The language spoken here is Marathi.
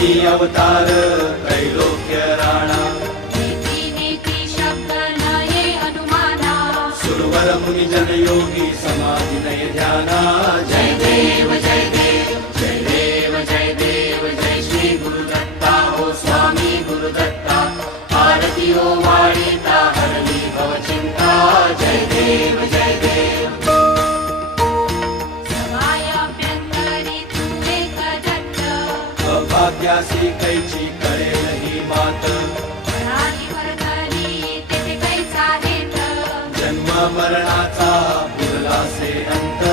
स्वामी अवतार त्रैलोक्य राणा नीती नीती शब्द नये अनुमाना सुरवर मुनि जन योगी समाधि नय ध्याना जय देव जय देव जय देव जय देव जय श्री गुरुदत्ता हो स्वामी गुरुदत्ता आरती हो वाळीता हरली भव चिंता जय देव जय देव समायाभ्यंतरी तू एक दत्त अभाग्यासी कैची कळेल ही मात प्राणी वर्गणी तेथे कैचा हेत जन्म मरणाचा पुरलासे अंत